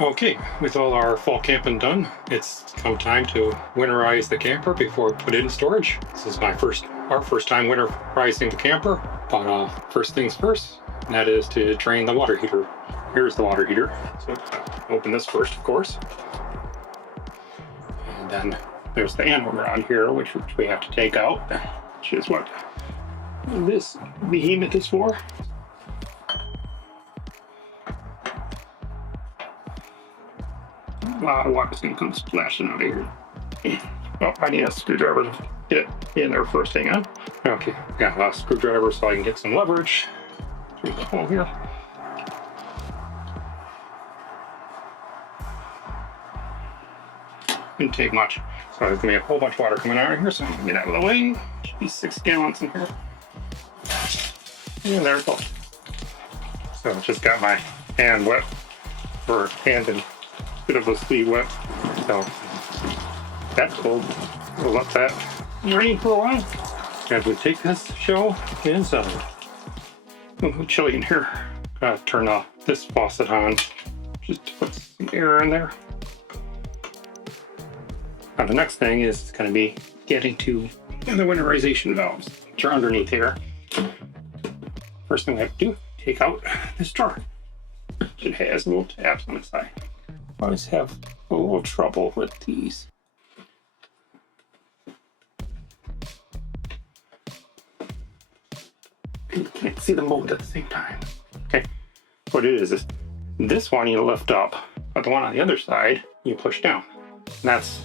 Okay, with all our fall camping done, it's come time to winterize the camper before we put it in storage. This is our first time winterizing the camper. But first things first, and that is to drain the water heater. Here's the water heater. So open this first, of course. And then there's the animal around here, which we have to take out, which is what this behemoth is for. A lot of water's gonna come splashing out of here. Oh, I need a screwdriver to get it in there first. Hang on. Okay, got a screwdriver so I can get some leverage through the hole here. Didn't take much. So there's gonna be a whole bunch of water coming out of here, so I'm gonna get out of the way. Should be 6 gallons in here. And there it goes. So I just got my hand wet, or hand and bit of a sleeve wet. So that's cold. We'll let that rain for a while as we take this show inside. A little chilly in here. Gotta turn off this faucet on just to put some air in there. Now the next thing is going to be getting to the winterization valves, which are underneath here. First thing we have to do, take out this drawer. It has little tabs on the side. I always have a little trouble with these. You can't see the mold at the same time. Okay, what it is this one you lift up, but the one on the other side you push down. And that's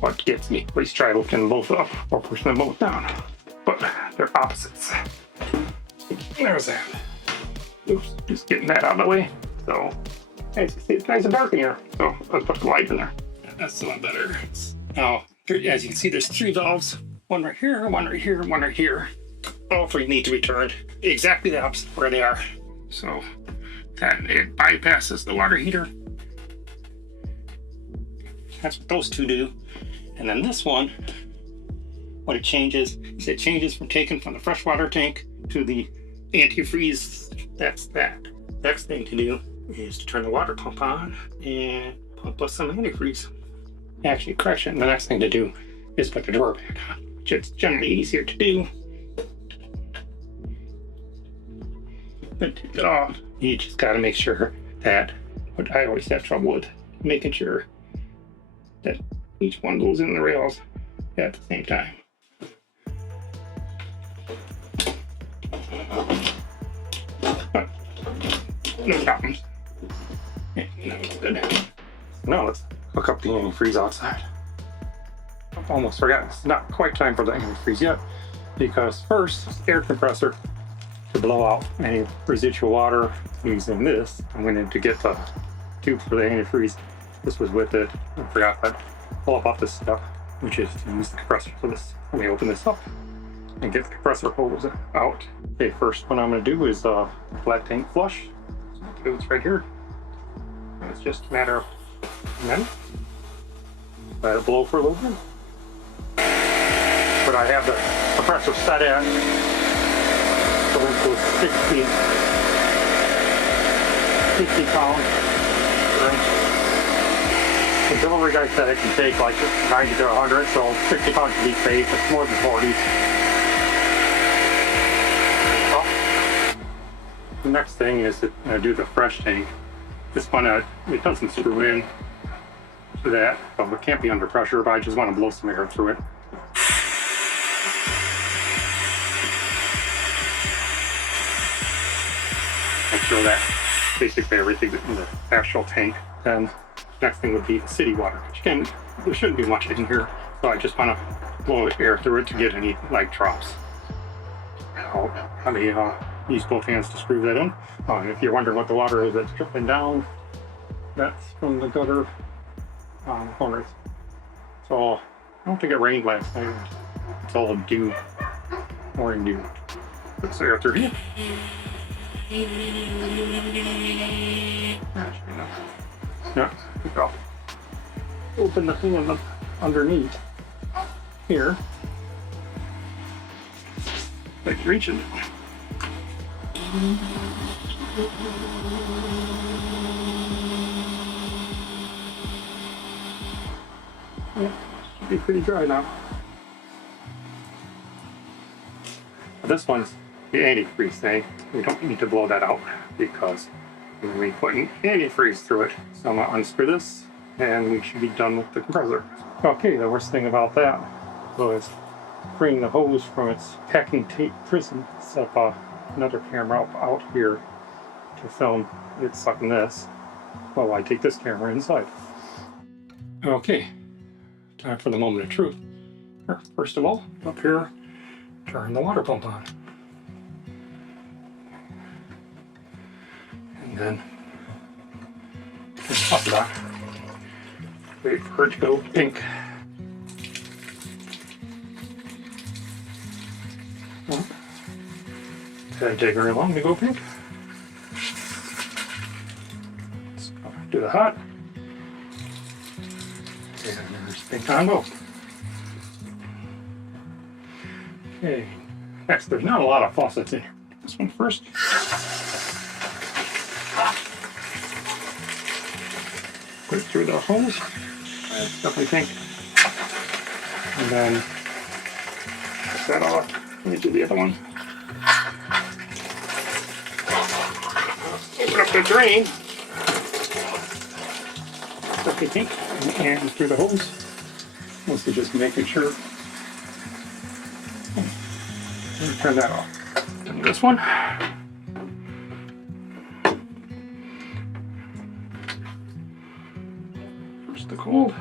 what gets me. Please try lifting them both up or pushing them both down. But they're opposites. There's that. Oops, just getting that out of the way. So, as you see, it's nice and dark in here. So let's put the light in there. That's a lot better. Now, as you can see, there's 3 valves. One right here, one right here, one right here. All 3 need to be turned exactly the opposite where they are. So that it bypasses the water heater. That's what those 2 do. And then this one, what it changes is it changes from taking from the freshwater tank to the antifreeze. That's that. Next thing to do is to turn the water pump on and pump us some antifreeze. Actually crush it. And the next thing to do is put the drawer back on, which is generally easier to do. But take it off. You just got to make sure that, what I always have trouble with, making sure that each one goes in the rails at the same time. But no problems. Yeah, that was good. Now let's hook up the antifreeze outside. Almost forgot, it's not quite time for the antifreeze yet, because first, air compressor to blow out any residual water using this. I went in to get the tube for the antifreeze. This was with it. I forgot that. Pull up off this stuff, which is to use the compressor for this. Let me open this up and get the compressor hose out. Okay, first what I'm going to do is flat tank flush. So it's right here. And it's just a matter of a minute. Let it blow for a little bit. But I have the compressor set at, so it goes 60 pounds. The delivery guy said it can take like 90 to 100, so 60 pounds to be safe. It's more than 40. So, the next thing is to do the fresh tank. This one, it doesn't screw in to that, so it can't be under pressure, but I just want to blow some air through it. Make sure that basically everything in the actual tank. Then next thing would be the city water, which again, there shouldn't be much in here, so I just want to blow air through it to get any like drops. Let me use both hands to screw that in. If you're wondering what the water is that's dripping down, that's from the gutter corners. So I don't think it rained last night. It's all dew, morning dew. Let's air through here. Yeah, go. Open the thing underneath here. Like reaching. Yeah, should be pretty dry now. This one's the antifreeze thing. We don't need to blow that out because we put an antifreeze through it. So I'm gonna unscrew this and we should be done with the compressor. Okay, the worst thing about that was freeing the hose from its packing tape prison. Set up another camera up out here to film it sucking this while I take this camera inside. Okay, time for the moment of truth. First of all, up here, turn the water pump on. And then just pop it on. Wait for her to go pink. Take her along to go pink. So do the hot. And there's pink on both. Okay. Next, there's not a lot of faucets in here. This one first. Put it through the hose. That's definitely pink. And then push that off. Let me do the other one. Open up the drain. Definitely pink. And through the hose. Mostly just making sure. And turn that off. And this one. First the cold.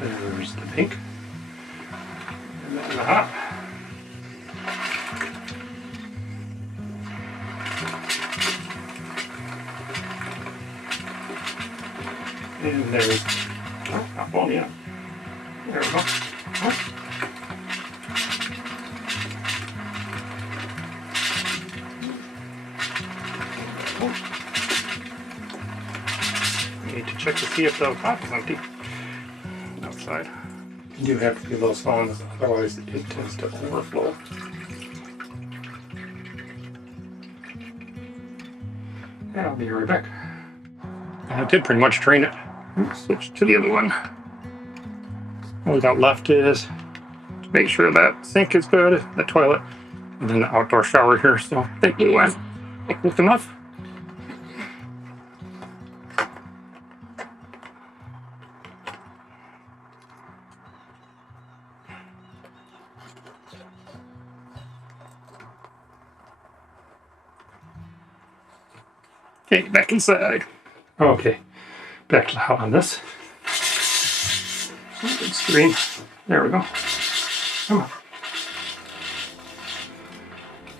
There's the pink. And then the hot. And there's, oh, not blowing yet. There we go. Oh. I need to check to see if the pot is empty outside. You do have to be a little slow on this, otherwise it tends to overflow. And I'll be right back. I did pretty much drain it. Switch to the other one. All we got left is to make sure that sink is good, the toilet, and then the outdoor shower here. So I think we went with enough. Okay, back inside. Okay, back to the hot on this. Good screen. There we go. Come on.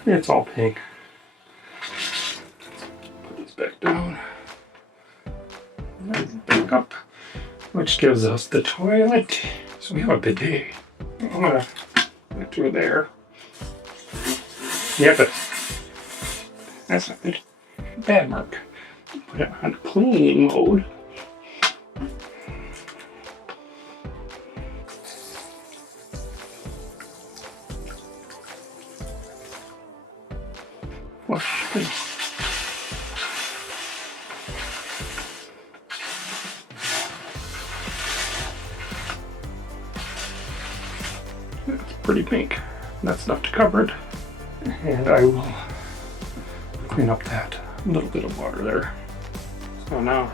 It's all pink. Put these back down. And back up, which gives us the toilet. So we have a bidet. I'm gonna put it through there. Yeah, but that's not good. Bad mark. Put it on cleaning mode. Wash. It's pretty pink. That's enough to cover it. And I will clean up that little bit of water there. So now,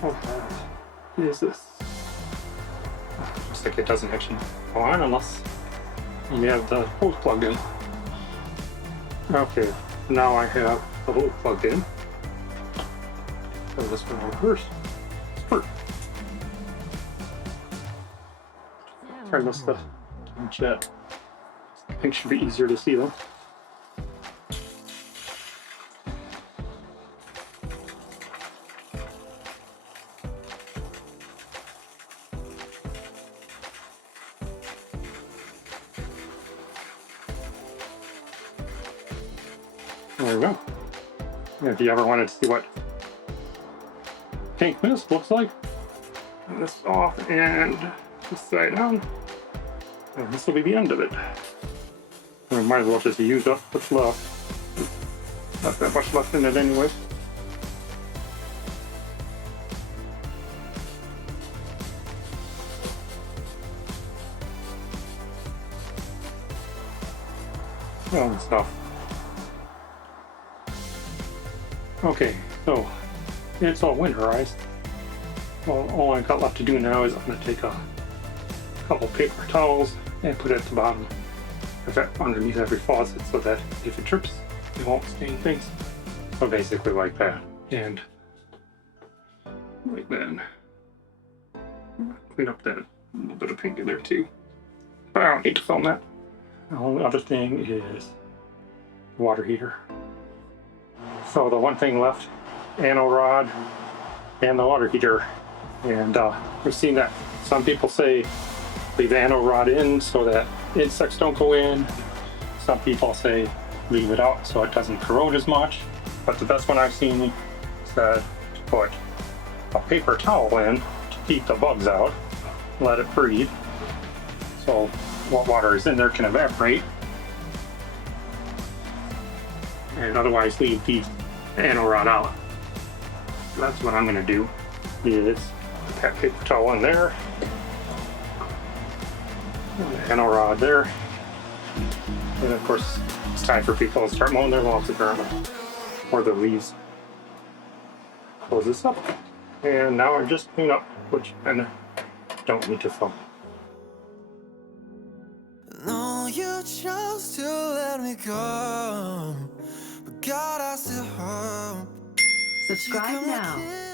what is this? Looks like it doesn't actually go on unless you have the hose plugged in. Okay, now I have the hose plugged in. So this one on first. Turn this to jet. I think it should be easier to see though. There we go. If you ever wanted to see what pink mist looks like, Turn this off and this side down. And this will be the end of it. We might as well just use up what's left. Not that much left in it anyway. All this stuff. Okay, so it's all winterized. Well, all I've got left to do now is I'm going to take a couple paper towels and put it at the bottom of it underneath every faucet so that if it drips, it won't stain things. So basically like that. And like that. Clean up that little bit of pink in there too. But I don't need to film that. The only other thing is the water heater. So the one thing left, anno rod and the water heater. And we've seen that some people say leave the anno rod in so that insects don't go in. Some people say leave it out so it doesn't corrode as much. But the best one I've seen said to put a paper towel in to keep the bugs out, let it breathe. So what water is in there can evaporate. And otherwise leave the anno rod out. So that's what I'm going to do, is put that paper towel in there. And the anno rod there. And of course, it's time for people to start mowing their lawns or the leaves. Close this up. And now I just clean up, which I don't need to film. No, you chose to let me go, but God, I still hope. Subscribe now.